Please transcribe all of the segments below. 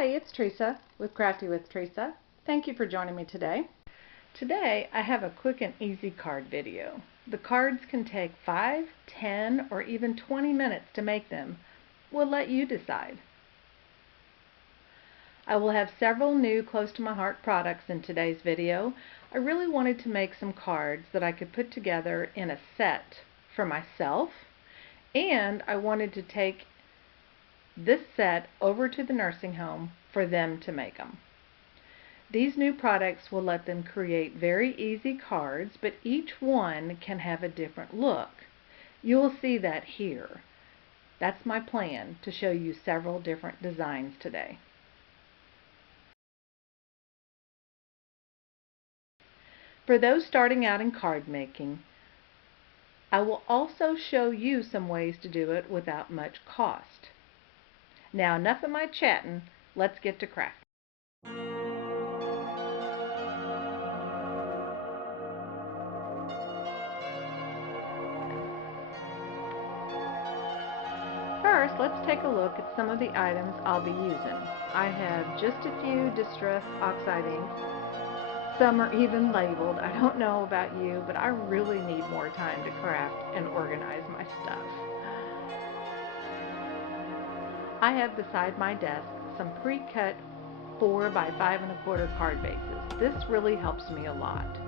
Hi, it's Teresa with Crafty with Teresa. Thank you for joining me today. Today I have a quick and easy card video. The cards can take 5, 10, or even 20 minutes to make them. We'll let you decide. I will have several new Close to My Heart products in today's video. I really wanted to make some cards that I could put together in a set for myself, and I wanted to take this set over to the nursing home for them to make them. These new products will let them create very easy cards, but each one can have a different look. You'll see that here. That's my plan, to show you several different designs today. For those starting out in card making, I will also show you some ways to do it without much cost. Now, enough of my chatting, let's get to crafting. First, let's take a look at some of the items I'll be using. I have just a few distress oxide inks. Some are even labeled. I don't know about you, but I really need more time to craft and organize my stuff. I have beside my desk some pre-cut 4 by 5 1/4 card bases. This really helps me a lot.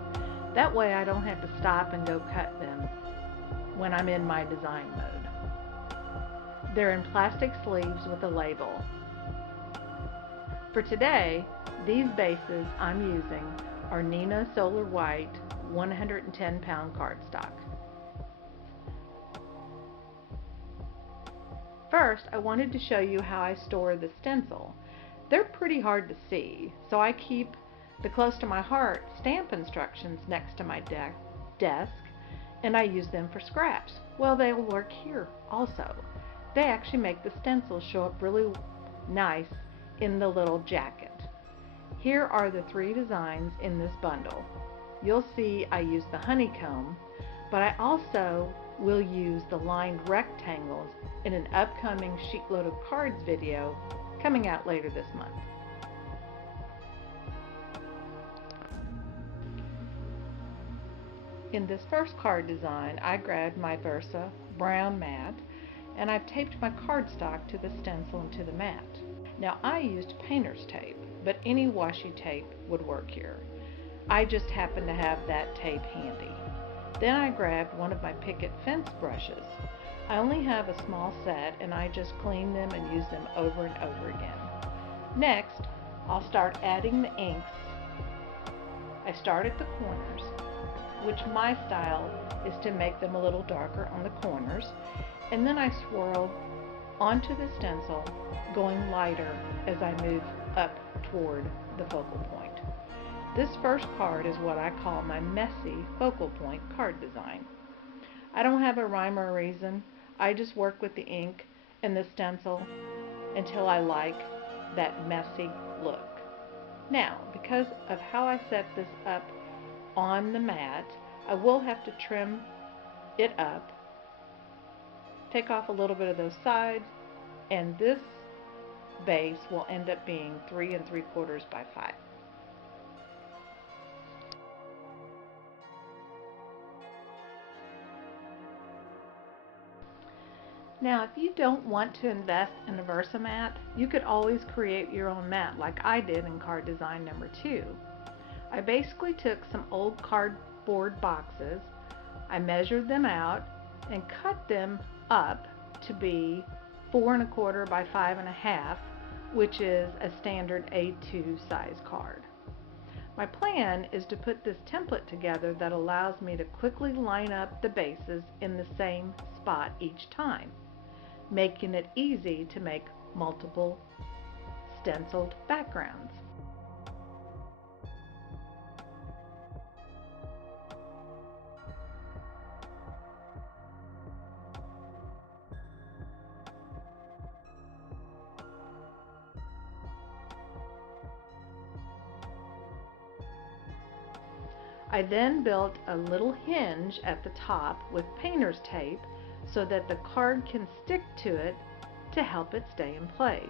That way I don't have to stop and go cut them when I'm in my design mode. They're in plastic sleeves with a label. For today, these bases I'm using are Nina Solar White 110-pound cardstock. First, I wanted to show you how I store the stencil. They're pretty hard to see, so I keep the Close to My Heart stamp instructions next to my desk, and I use them for scraps. Well, they'll work here also. They actually make the stencil show up really nice in the little jacket. Here are the 3 designs in this bundle. You'll see I use the honeycomb, but I also will use the lined rectangles in an upcoming sheetload of cards video coming out later this month. In this first card design, I grabbed my Theresa brown mat, and I've taped my cardstock to the stencil and to the mat. Now, I used painter's tape, but any washi tape would work here. I just happen to have that tape handy. Then I grabbed one of my picket fence brushes. I only have a small set, and I just clean them and use them over and over again. Next, I'll start adding the inks. I start at the corners, which my style is to make them a little darker on the corners, and then I swirl onto the stencil, going lighter as I move up toward the focal point. This first card is what I call my messy focal point card design. I don't have a rhyme or reason. I just work with the ink and the stencil until I like that messy look. Now, because of how I set this up on the mat, I will have to trim it up, take off a little bit of those sides, and this base will end up being 3 3/4 by 5. Now, if you don't want to invest in a Versa mat, you could always create your own mat like I did in card design number 2. I basically took some old cardboard boxes, I measured them out and cut them up to be 4 1/4 by 5 1/2, which is a standard A2 size card. My plan is to put this template together that allows me to quickly line up the bases in the same spot each time, making it easy to make multiple stenciled backgrounds. I then built a little hinge at the top with painter's tape so that the card can stick to it to help it stay in place.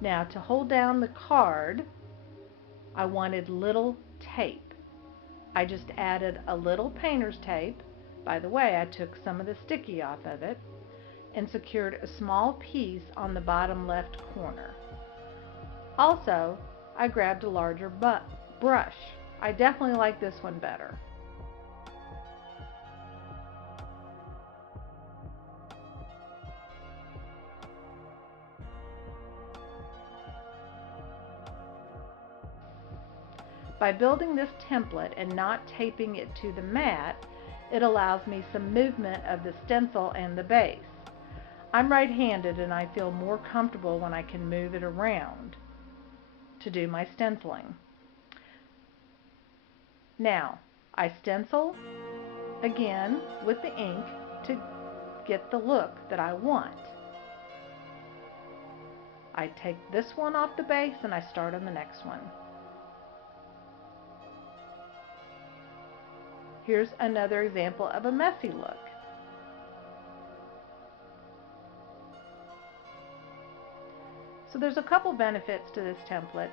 Now to hold down the card, I wanted little tape. I just added a little painter's tape. By the way, I took some of the sticky off of it and secured a small piece on the bottom left corner. Also, I grabbed a larger brush. I definitely like this one better. By building this template and not taping it to the mat, it allows me some movement of the stencil and the base. I'm right-handed and I feel more comfortable when I can move it around to do my stenciling. Now, I stencil again with the ink to get the look that I want. I take this one off the base and I start on the next one. Here's another example of a messy look. So there's a couple benefits to this template.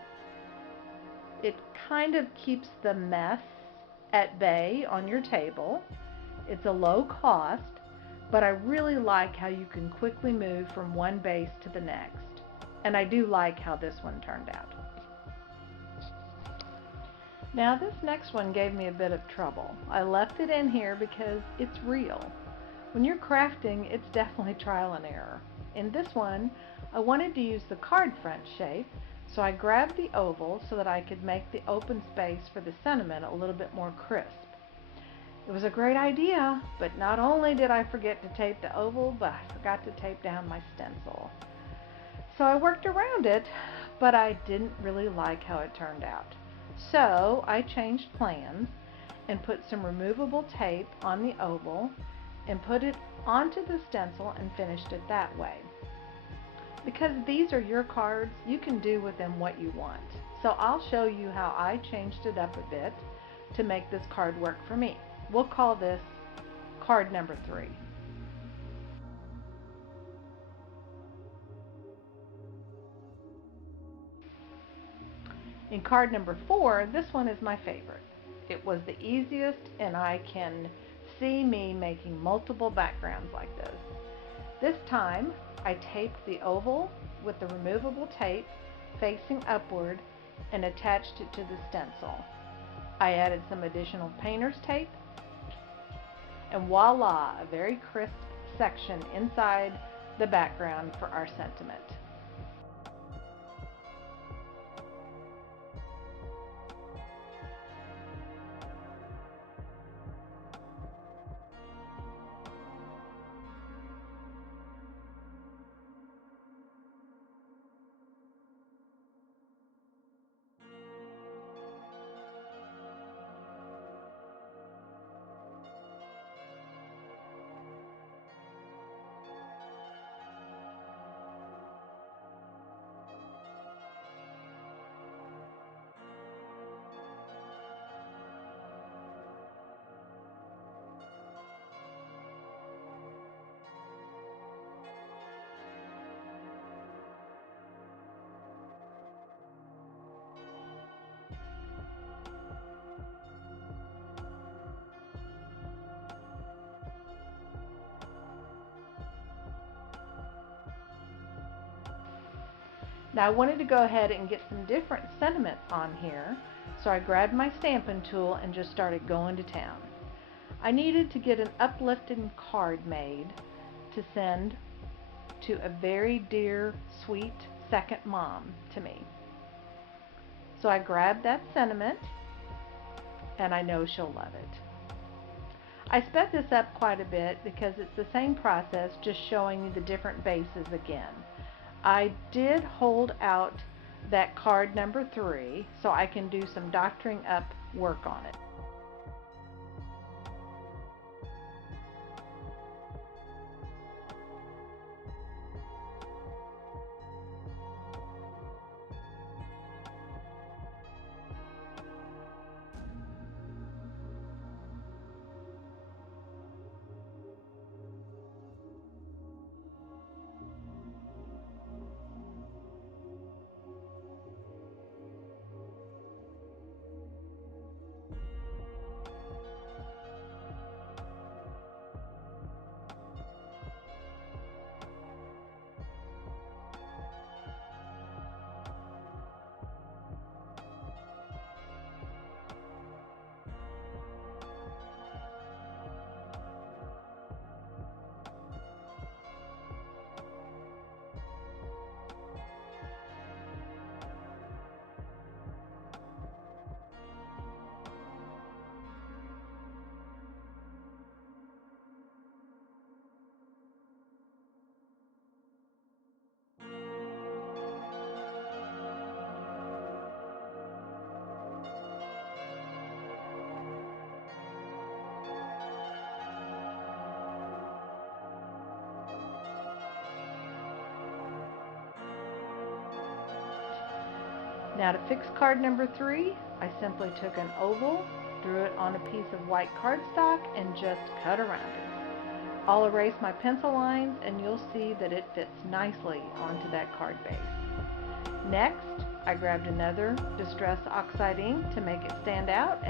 It kind of keeps the mess at bay on your table. It's a low cost, but I really like how you can quickly move from one base to the next. And I do like how this one turned out. Now this next one gave me a bit of trouble. I left it in here because it's real. When you're crafting, it's definitely trial and error. In this one, I wanted to use the card front shape, so I grabbed the oval so that I could make the open space for the sentiment a little bit more crisp. It was a great idea, but not only did I forget to tape the oval, but I forgot to tape down my stencil. So I worked around it, but I didn't really like how it turned out. So I changed plans and put some removable tape on the oval and put it onto the stencil and finished it that way. Because these are your cards, you can do with them what you want. So I'll show you how I changed it up a bit to make this card work for me. We'll call this card number 3. In card number 4, this one is my favorite. It was the easiest and I can see me making multiple backgrounds like this. This time I taped the oval with the removable tape facing upward and attached it to the stencil. I added some additional painter's tape and voila, a very crisp section inside the background for our sentiment. Now I wanted to go ahead and get some different sentiments on here, so I grabbed my stamping tool and just started going to town. I needed to get an uplifting card made to send to a very dear, sweet second mom to me. So I grabbed that sentiment, and I know she'll love it. I sped this up quite a bit because it's the same process, just showing you the different bases again. I did hold out that card number 3 so I can do some doctoring up work on it. Now to fix card number 3, I simply took an oval, drew it on a piece of white cardstock, and just cut around it. I'll erase my pencil lines and you'll see that it fits nicely onto that card base. Next, I grabbed another Distress Oxide ink to make it stand out,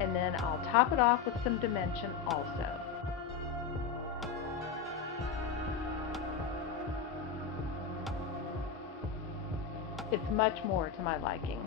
and then I'll top it off with some Dimension also. It's much more to my liking.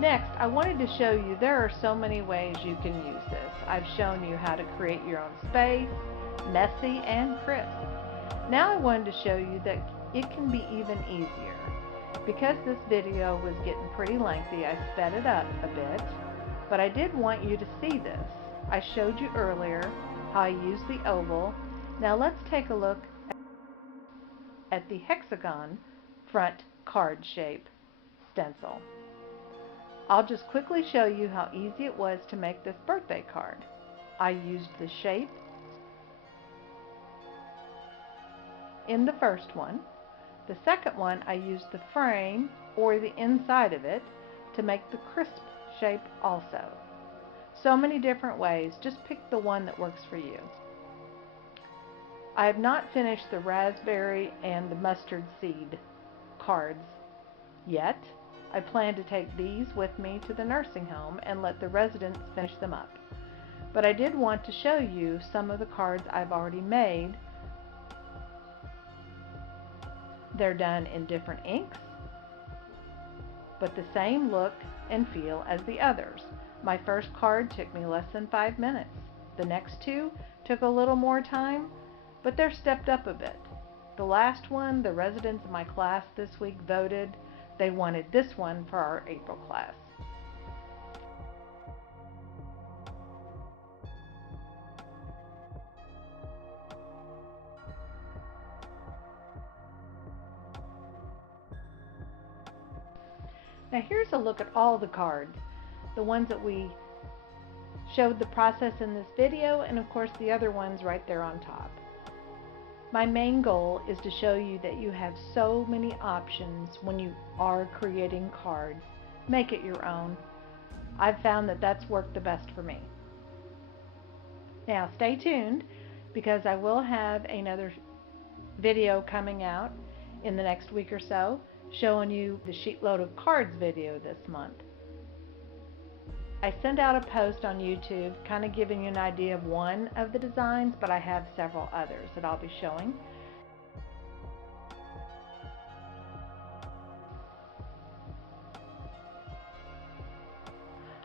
Next, I wanted to show you there are so many ways you can use this. I've shown you how to create your own space, messy and crisp. Now I wanted to show you that it can be even easier. Because this video was getting pretty lengthy, I sped it up a bit, but I did want you to see this. I showed you earlier how I used the oval. Now let's take a look at the hexagon front card shape stencil. I'll just quickly show you how easy it was to make this birthday card. I used the shape in the first one. The second one, I used the frame or the inside of it to make the crisp shape also. So many different ways. Just pick the one that works for you. I have not finished the raspberry and the mustard seed cards yet. I plan to take these with me to the nursing home and let the residents finish them up. But I did want to show you some of the cards I've already made. They're done in different inks, but the same look and feel as the others. My first card took me less than 5 minutes. The next two took a little more time, but they're stepped up a bit. The last one, the residents of my class this week voted. They wanted this one for our April class. Now here's a look at all the cards, the ones that we showed the process in this video, and of course the other ones right there on top. My main goal is to show you that you have so many options when you are creating cards. Make it your own. I've found that that's worked the best for me. Now stay tuned, because I will have another video coming out in the next week or so showing you the sheetload of cards video this month. I sent out a post on YouTube kind of giving you an idea of one of the designs, but I have several others that I'll be showing.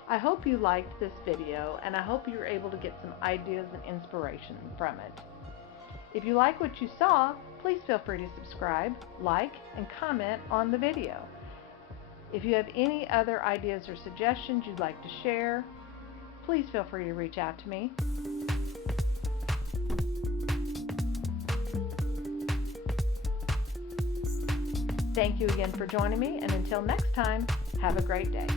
I hope you liked this video, and I hope you were able to get some ideas and inspiration from it. If you like what you saw, please feel free to subscribe, like, and comment on the video. If you have any other ideas or suggestions you'd like to share, please feel free to reach out to me. Thank you again for joining me, and until next time, have a great day.